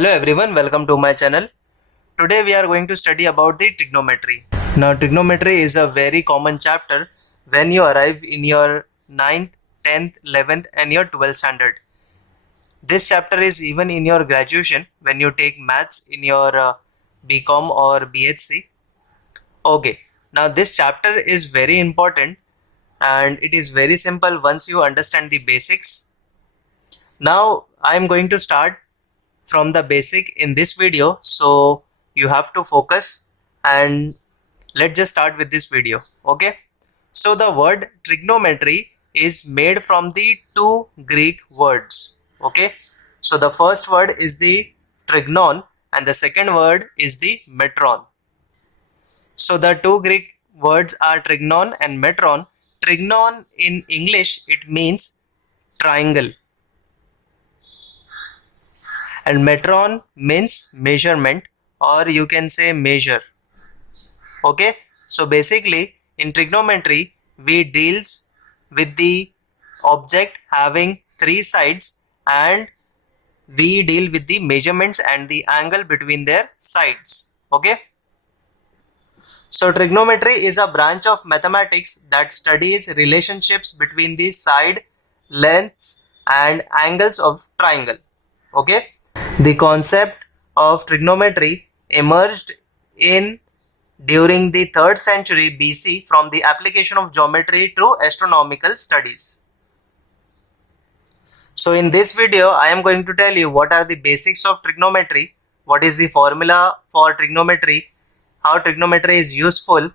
Hello everyone, welcome to my channel. Today we are going to study about the trigonometry. Now trigonometry is a very common chapter when you arrive in your 9th, 10th, 11th and your 12th standard. This chapter is even in your graduation when you take maths in your BCom or BHC. Okay, now this chapter is very important and it is very simple once you understand the basics. Now I am going to start from the basic in this video, so you have to focus and let's just start with this video. Okay, so the word trigonometry is made from the two Greek words. Okay, so the first word is the trignon and the second word is the metron. So the two Greek words are trignon and metron. Trignon in English it means triangle and metron means measurement, or you can say measure. Okay, so basically in trigonometry we deals with the object having three sides and we deal with the measurements and the angle between their sides. Okay, so trigonometry is a branch of mathematics that studies relationships between the side, lengths and angles of triangle. Okay, the concept of trigonometry emerged in during the 3rd century BC from the application of geometry to astronomical studies. So in this video I am going to tell you what are the basics of trigonometry, what is the formula for trigonometry, how trigonometry is useful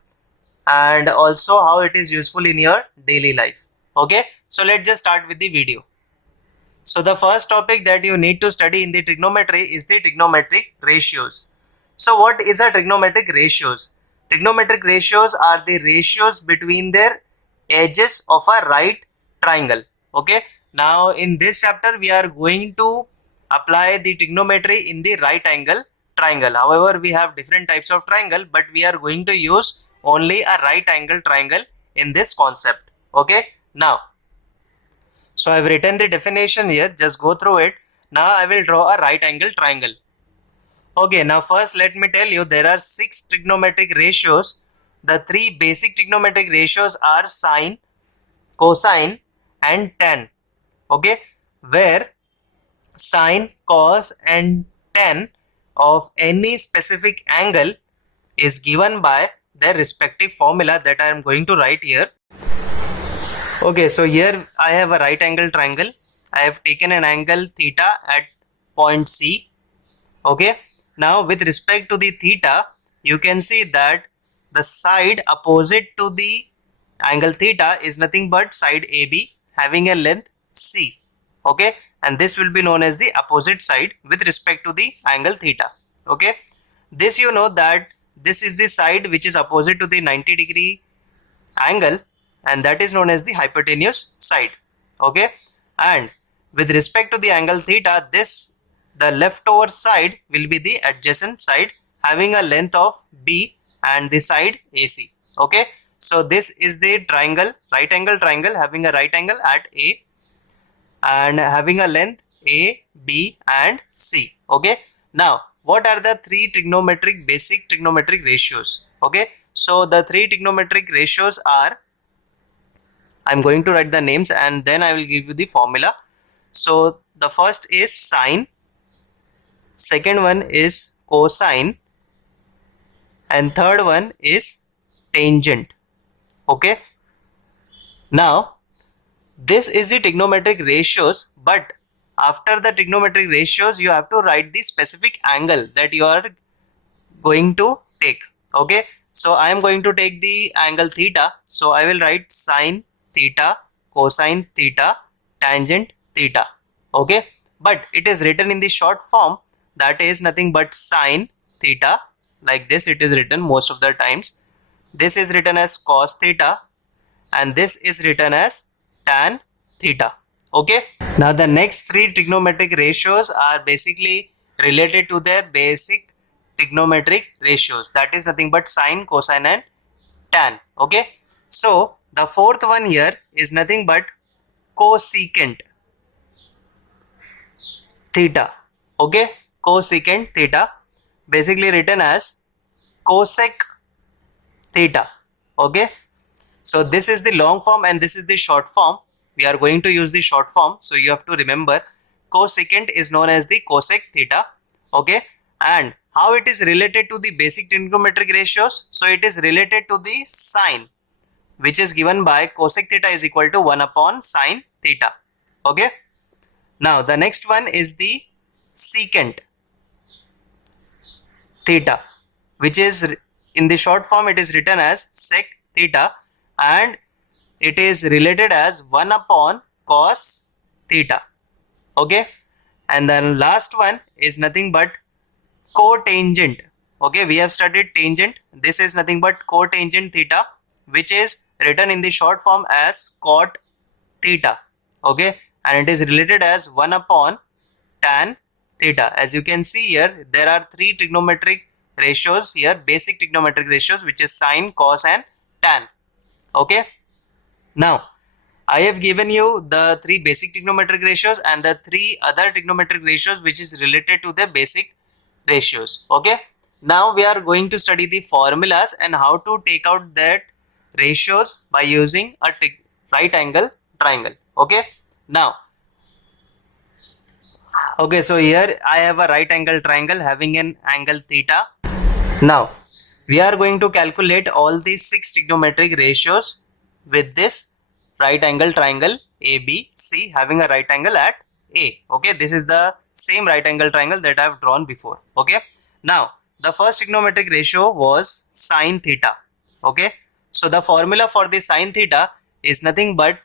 and also how it is useful in your daily life. Okay, so let's just start with the video. So the first topic that you need to study in the trigonometry is the trigonometric ratios. So what is a trigonometric ratios? Trigonometric ratios are the ratios between their edges of a right triangle. Okay, now in this chapter we are going to apply the trigonometry in the right angle triangle. However, we have different types of triangle, but we are going to use only a right angle triangle in this concept. Okay, now so I have written the definition here, just go through it. Now I will draw a right angle triangle. Okay, now first let me tell you there are 6 trigonometric ratios. The 3 basic trigonometric ratios are sine, cosine and tan. Okay, where sine, cos and tan of any specific angle is given by their respective formula that I am going to write here. Okay, so here I have a right angle triangle. I have taken an angle theta at point C. Okay, now with respect to the theta, you can see that the side opposite to the angle theta is nothing but side AB having a length C. Okay, and this will be known as the opposite side with respect to the angle theta. Okay, this you know that this is the side which is opposite to the 90-degree angle and that is known as the hypotenuse side. Okay, and with respect to the angle theta, this the leftover side will be the adjacent side having a length of B and the side AC. Okay, so this is the triangle, right angle triangle having a right angle at A and having a length A, B and C. Okay, now what are the 3 trigonometric basic trigonometric ratios? Okay, so the 3 trigonometric ratios are, I'm going to write the names and then I will give you the formula. So the first is sine, second one is cosine and third one is tangent. Okay, now this is the trigonometric ratios, but after the trigonometric ratios you have to write the specific angle that you are going to take. Okay, so I am going to take the angle theta, so I will write sine theta, cosine theta, tangent theta. Okay, but it is written in the short form, that is nothing but sine theta, like this it is written most of the times. This is written as cos theta and this is written as tan theta. Okay, now the next 3 trigonometric ratios are basically related to their basic trigonometric ratios, that is nothing but sine, cosine and tan. Okay, so the fourth one here is nothing but cosecant theta. Okay, cosecant theta, basically written as cosec theta. Okay, so this is the long form and this is the short form. We are going to use the short form, so you have to remember cosecant is known as the cosec theta. Okay, and how it is related to the basic trigonometric ratios? So it is related to the sine, which is given by cosec theta is equal to 1 upon sine theta. Okay, now the next one is the secant theta, which is in the short form it is written as sec theta, and it is related as 1 upon cos theta. Okay, and then last one is nothing but cotangent. Okay, we have studied tangent. This is nothing but cotangent theta, which is written in the short form as cot theta. Okay, and it is related as 1 upon tan theta. As you can see here, there are three trigonometric ratios here, basic trigonometric ratios, which is sine, cos and tan. Okay, now I have given you the three basic trigonometric ratios and the three other trigonometric ratios which is related to the basic ratios. Okay, now we are going to study the formulas and how to take out that ratios by using a right angle triangle. Okay, now so here I have a right angle triangle having an angle theta. Now we are going to calculate all these six trigonometric ratios with this right angle triangle ABC having a right angle at A. Okay, this is the same right angle triangle that I have drawn before. Okay, now the first trigonometric ratio was sine theta. Okay, so the formula for the sine theta is nothing but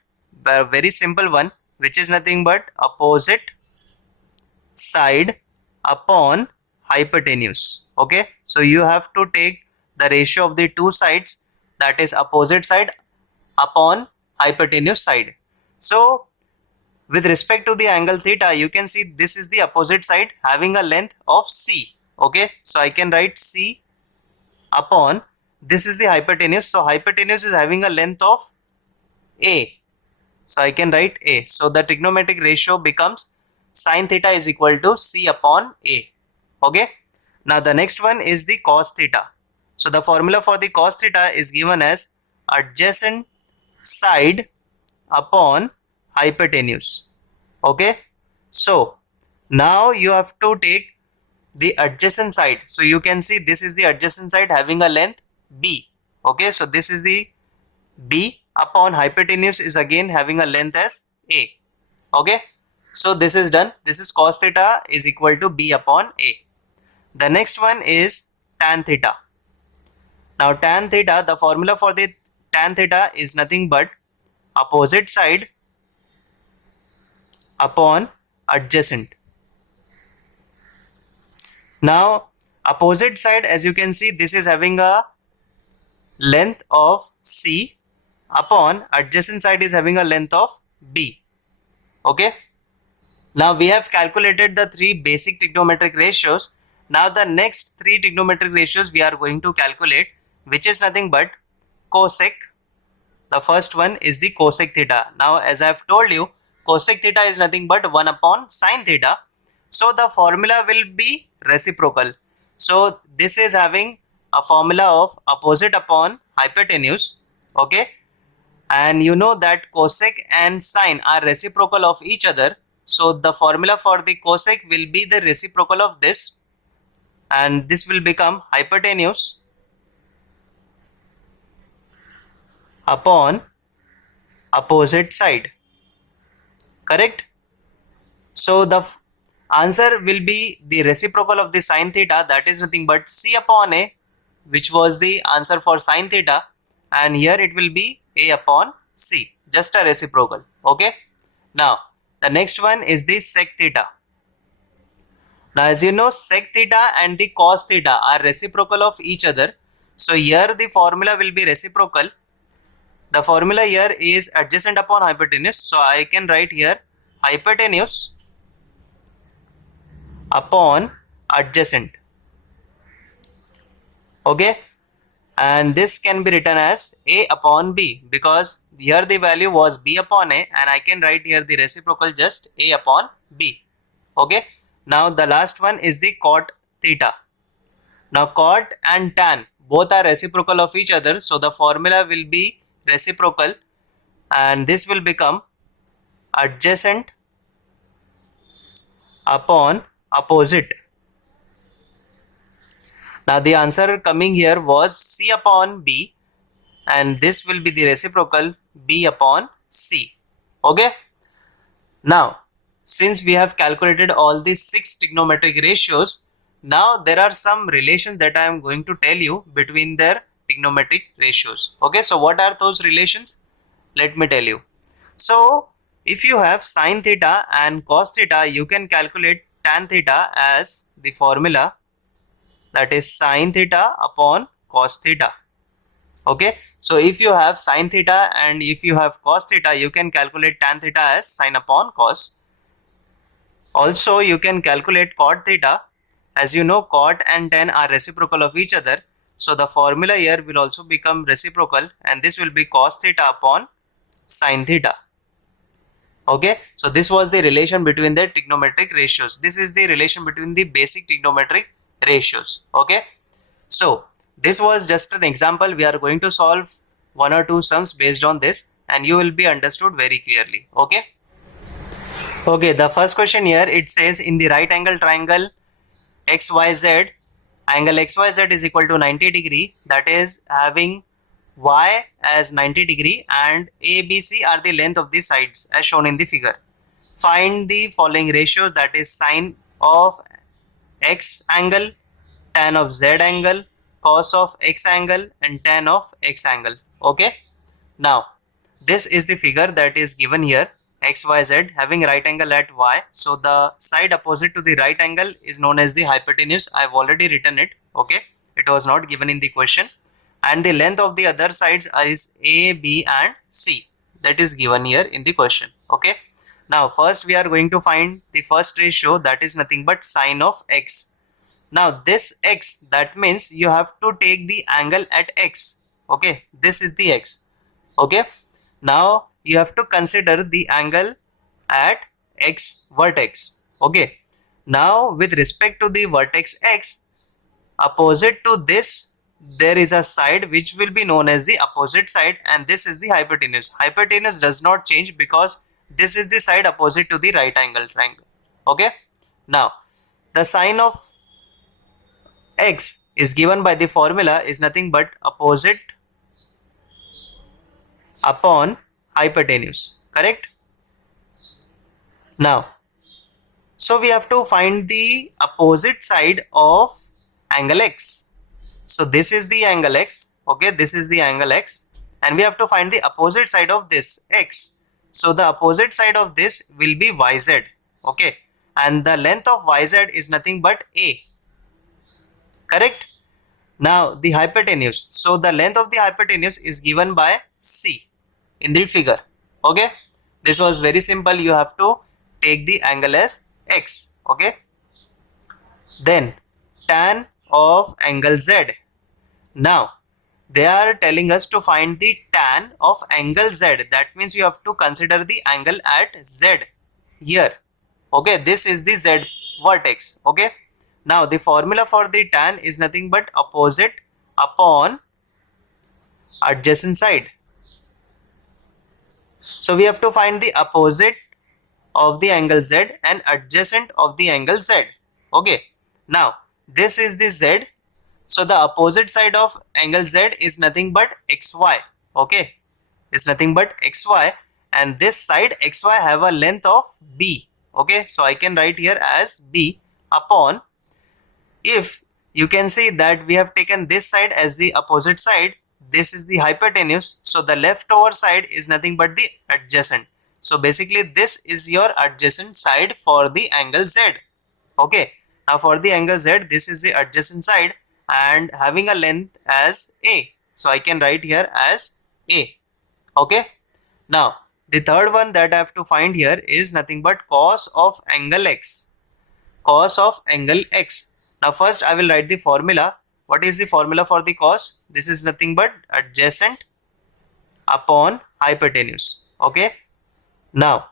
a very simple one, which is nothing but opposite side upon hypotenuse. Okay, so you have to take the ratio of the two sides, that is opposite side upon hypotenuse side. So with respect to the angle theta, you can see this is the opposite side having a length of C. Okay, so I can write C upon, this is the hypotenuse, so hypotenuse is having a length of A, so I can write A. So the trigonometric ratio becomes sine theta is equal to C upon A. Okay, now the next one is the cos theta. So the formula for the cos theta is given as adjacent side upon hypotenuse. Okay, so now you have to take the adjacent side. So you can see this is the adjacent side having a length B. Okay, so this is the B upon hypotenuse is again having a length as A. Okay, so this is done. This is cos theta is equal to B upon A. The next one is tan theta. Now tan theta, the formula for the tan theta is nothing but opposite side upon adjacent. Now opposite side, as you can see, this is having a length of C upon adjacent side is having a length of B. Okay, now we have calculated the three basic trigonometric ratios. Now the next three trigonometric ratios we are going to calculate, which is nothing but cosec. The first one is the cosec theta. Now as I have told you, cosec theta is nothing but 1 upon sine theta. So the formula will be reciprocal. So this is having a formula of opposite upon hypotenuse. Okay, and you know that cosec and sine are reciprocal of each other. So the formula for the cosec will be the reciprocal of this, and this will become hypotenuse upon opposite side. Correct? So the answer will be the reciprocal of the sine theta, that is nothing but C upon A, which was the answer for sine theta, and here it will be A upon C, just a reciprocal. Okay, now the next one is the sec theta. Now as you know, sec theta and the cos theta are reciprocal of each other. So here the formula will be reciprocal. The formula here is adjacent upon hypotenuse. So I can write here hypotenuse upon adjacent. Okay, and this can be written as A upon B, because here the value was B upon A, and I can write here the reciprocal just A upon B. Okay, Now the last one is the cot theta. Now cot and tan both are reciprocal of each other, so the formula will be reciprocal and this will become adjacent upon opposite. Now the answer coming here was C upon B, and this will be the reciprocal B upon C. Okay. Now since we have calculated all these 6 trigonometric ratios, now there are some relations that I am going to tell you between their trigonometric ratios. Okay, so what are those relations? Let me tell you. So if you have sine theta and cos theta, you can calculate tan theta as the formula, that is sine theta upon cos theta. Okay, so if you have sine theta and if you have cos theta, you can calculate tan theta as sine upon cos. Also you can calculate cot theta. As you know, cot and tan are reciprocal of each other, so the formula here will also become reciprocal, and this will be cos theta upon sine theta. Okay, so this was the relation between the trigonometric ratios. This is the relation between the basic trigonometric ratios. Okay, so this was just an example. We are going to solve 1 or 2 sums based on this, and you will be understood very clearly. Okay. Okay, the first question here, it says in the right angle triangle XYZ, angle XYZ is equal to 90 degree, that is having Y as 90 degree, and ABC are the length of the sides as shown in the figure. Find the following ratios, that is sine of X angle, tan of Z angle, cos of X angle, and tan of X angle. Okay, now this is the figure that is given here. XYZ having right angle at Y, so the side opposite to the right angle is known as the hypotenuse. I have already written it. Okay, it was not given in the question. And the length of the other sides is A, B and C, that is given here in the question. Okay, now first we are going to find the first ratio, that is nothing but sine of X. Now this X, that means you have to take the angle at X. Okay, this is the X. Okay, now you have to consider the angle at X vertex. Okay, now with respect to the vertex X, opposite to this there is a side which will be known as the opposite side, and this is the hypotenuse. Hypotenuse does not change because this is the side opposite to the right angle triangle. Okay, now the sine of X is given by the formula is nothing but opposite upon hypotenuse, correct? Now so we have to find the opposite side of angle X. So this is the angle X. Okay, this is the angle X, and we have to find the opposite side of this X. So the opposite side of this will be YZ. Okay, and the length of YZ is nothing but A, correct? Now the hypotenuse, so the length of the hypotenuse is given by C in the figure. Okay, this was very simple. You have to take the angle as X. Okay, then tan of angle Z. Now they are telling us to find the tan of angle Z. That means you have to consider the angle at Z here. Okay, this is the Z vertex. Okay, now the formula for the tan is nothing but opposite upon adjacent side. So we have to find the opposite of the angle Z and adjacent of the angle Z. Okay, now this is the Z, so the opposite side of angle Z is nothing but XY. Okay, it's nothing but XY, and this side XY have a length of B. Okay, so I can write here as B upon, if you can see that we have taken this side as the opposite side, this is the hypotenuse, so the leftover side is nothing but the adjacent. So basically this is your adjacent side for the angle Z. Okay, now for the angle Z, this is the adjacent side and having a length as A, so I can write here as A. Okay, now the third one that I have to find here is nothing but cos of angle X. Cos of angle X. Now first I will write the formula. What is the formula for the cos? This is nothing but adjacent upon hypotenuse. Okay, now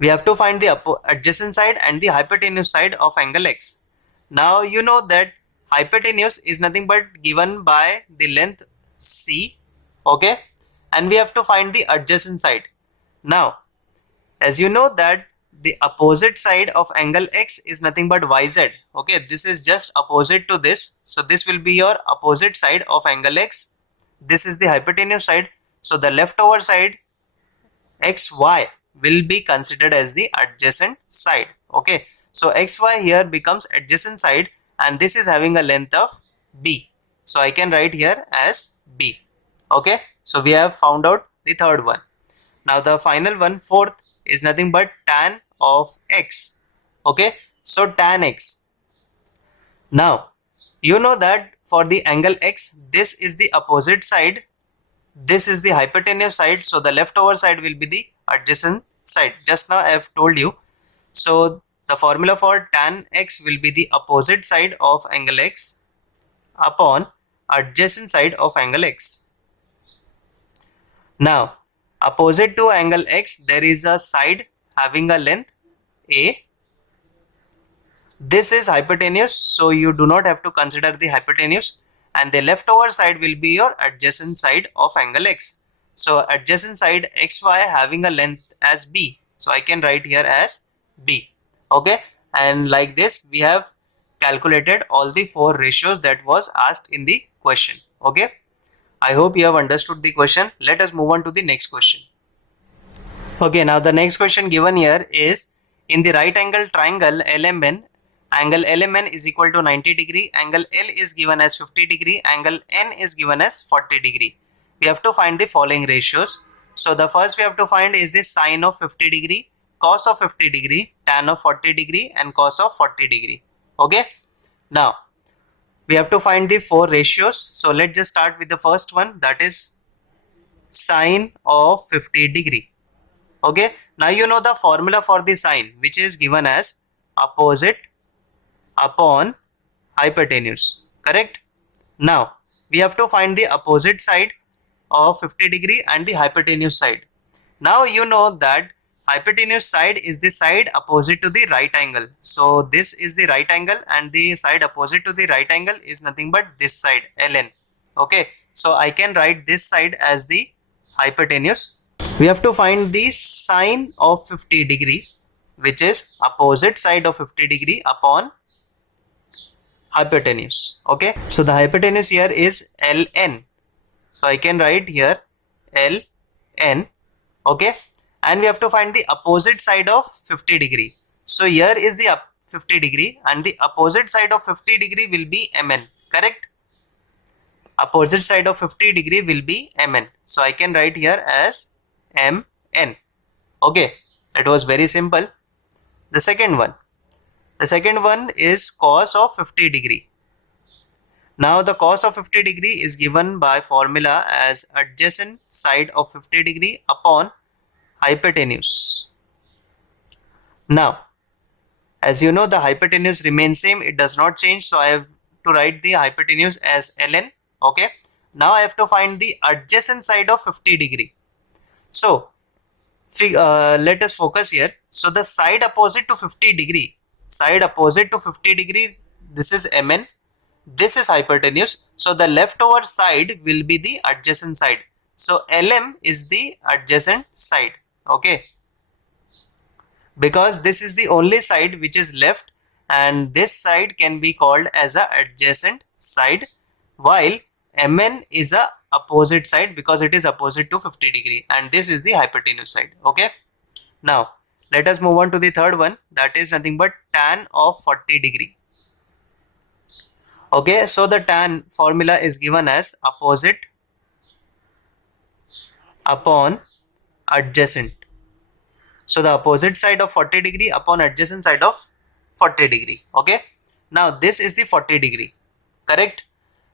We have to find the adjacent side and the hypotenuse side of angle x. Now you know that hypotenuse is nothing but given by the length c, okay, and we have to find the adjacent side. Now as you know that the opposite side of angle x is nothing but yz, okay, this is just opposite to this, so this will be your opposite side of angle x. This is the hypotenuse side, so the leftover side xy will be considered as the adjacent side, okay. So xy here becomes adjacent side and this is having a length of b, so I can write here as b, okay. So we have found out the third one. Now the final one, fourth, is nothing but tan of x, okay. So tan x, now you know that for the angle x, this is the opposite side, this is the hypotenuse side, so the leftover side will be the adjacent side. Just now I have told you. So the formula for tan x will be the opposite side of angle x upon adjacent side of angle x. Now opposite to angle x, there is a side having a length a. This is hypotenuse, so you do not have to consider the hypotenuse, and the leftover side will be your adjacent side of angle x. So adjacent side xy having a length as b, so I can write here as b, okay. And like this we have calculated all the four ratios that was asked in the question, okay. I hope you have understood the question. Let us move on to the next question. Okay, now the next question given here is, in the right angle triangle LMN, angle LMN is equal to 90 degree, angle L is given as 50 degree, angle N is given as 40 degree. We have to find the following ratios. So the first we have to find is the sine of 50 degree, cos of 50 degree, tan of 40 degree and cos of 40 degree, okay. Now we have to find the four ratios. So let's just start with the first one, that is sine of 50 degree. Okay, now you know the formula for the sine, which is given as opposite upon hypotenuse, correct. Now we have to find the opposite side of 50 degree and the hypotenuse side. Now you know that hypotenuse side is the side opposite to the right angle, so this is the right angle and the side opposite to the right angle is nothing but this side ln, okay. So I can write this side as the hypotenuse. We have to find the sine of 50 degree, which is opposite side of 50 degree upon hypotenuse, okay. So the hypotenuse here is ln, so I can write here ln, okay. And we have to find the opposite side of 50 degree. So here is the 50 degree and the opposite side of 50 degree will be mn, correct. Opposite side of 50 degree will be mn, so I can write here as mn, okay. It was very simple. The second one is cos of 50 degree. Now the cos of 50 degree is given by formula as adjacent side of 50 degree upon hypotenuse. Now as you know the hypotenuse remains same, it does not change, so I have to write the hypotenuse as ln, okay. Now I have to find the adjacent side of 50 degree. So let us focus here. So the side opposite to 50 degree, this is mn, this is hypotenuse, so the leftover side will be the adjacent side, so lm is the adjacent side, okay, because this is the only side which is left and this side can be called as a adjacent side, while mn is a opposite side because it is opposite to 50 degree and this is the hypotenuse side, okay. Now let us move on to the third one, that is nothing but tan of 40 degree, okay. So the tan formula is given as opposite upon adjacent, so the opposite side of 40 degree upon adjacent side of 40 degree, okay. Now this is the 40 degree, correct.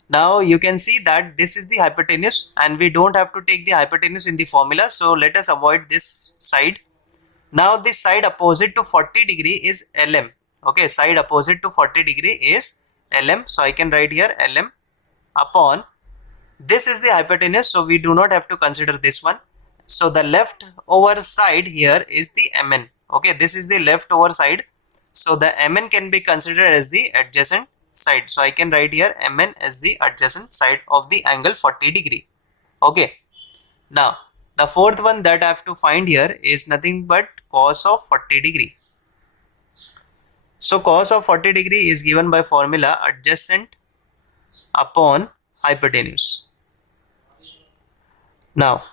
Now you can see that this is the hypotenuse and we don't have to take the hypotenuse in the formula, so let us avoid this side. Now this side opposite to 40 degree is lm, okay. Side opposite to 40 degree is lm, so I can write here lm upon, this is the hypotenuse, so we do not have to consider this one, so the left over side here is the mn, Okay, this is the leftover side. So the MN can be considered as the adjacent side. So I can write here MN as the adjacent side of the angle 40 degree. Okay. Now the fourth one that I have to find here is nothing but cos of 40 degree. So cos of 40 degree is given by formula adjacent upon hypotenuse. Now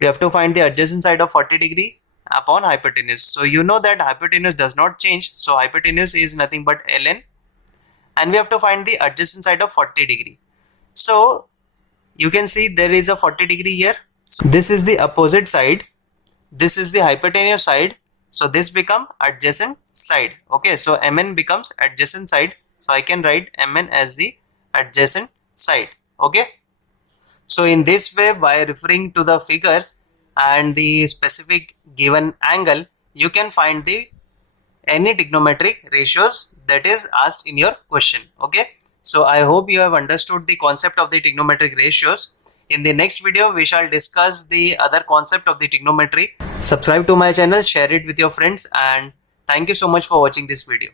we have to find the adjacent side of 40 degree upon hypotenuse. So you know that hypotenuse does not change. So hypotenuse is nothing but ln, and we have to find the adjacent side of 40 degree. So you can see there is a 40 degree here. So this is the opposite side. This is the hypotenuse side. So this become adjacent side. Okay, so MN becomes adjacent side. So I can write MN as the adjacent side. Okay. So in this way, by referring to the figure and the specific given angle, you can find the any trigonometric ratios that is asked in your question. Okay. So I hope you have understood the concept of the trigonometric ratios. In the next video, we shall discuss the other concept of the trigonometry. Subscribe to my channel, share it with your friends, and thank you so much for watching this video.